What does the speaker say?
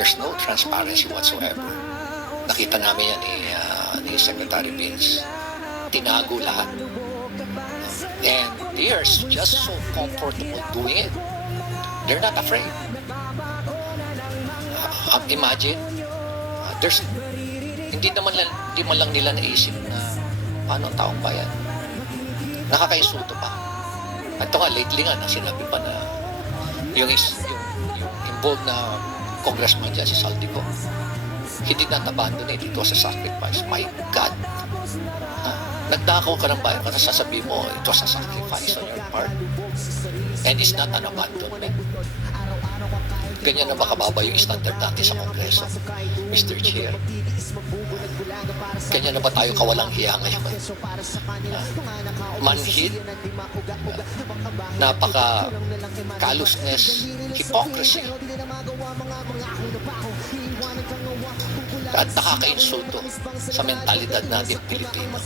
There's no transparency whatsoever. Nakita namin yan ni Secretary Vince. Tinago lahat. And they are just so comfortable doing it. They're not afraid. Imagine, hindi man lang nila naisip na paano ang taong bayan. Nakakainsulto pa. Ito nga, lately nga, sinabi pa na yung involved na congressman dyan, si Saldico, he did not abandon it. It was a sacrifice. My God! Nagdakaw ka ng bayan, kasi sasabihin mo, it was a sacrifice on your part. And it's not an abandonment. Ganyan na makababa yung standard natin sa Kongreso, Mr. Chair. Ganyan na ba tayo kawalang hiya ngayon? Manhid, napaka-callousness, hypocrisy, at nakaka-insulto sa mentalidad natin Pilipino.